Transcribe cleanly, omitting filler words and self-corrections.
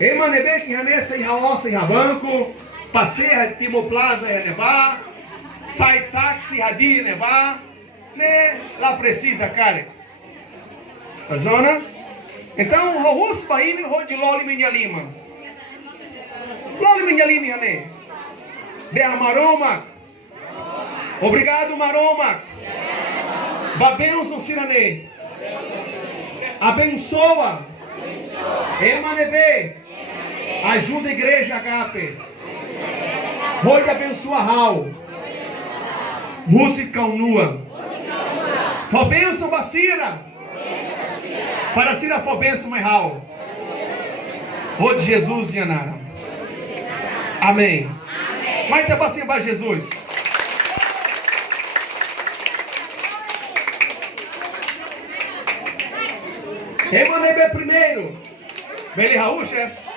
Emanebe que hanessa e haossa e habanco, passeia timoplaza e nevar, sai táxi hadi nevar, né? Lá precisa, cara. A zona? Então, rohus baimi de loli minha lima. Loli minha lima, né? De amaroma. Obrigado, maroma. Babenção, Sirane. Abençoa. Emanebe. Ajuda a igreja Agape. Pode abençoar Raul. Música nua. For benção, Bacira. Para Cira for benção, mas Raul. Vou de Jesus, Yanara. Amém. Mas tá assim para Jesus. Emanebe primeiro. Vem Raul, chefe.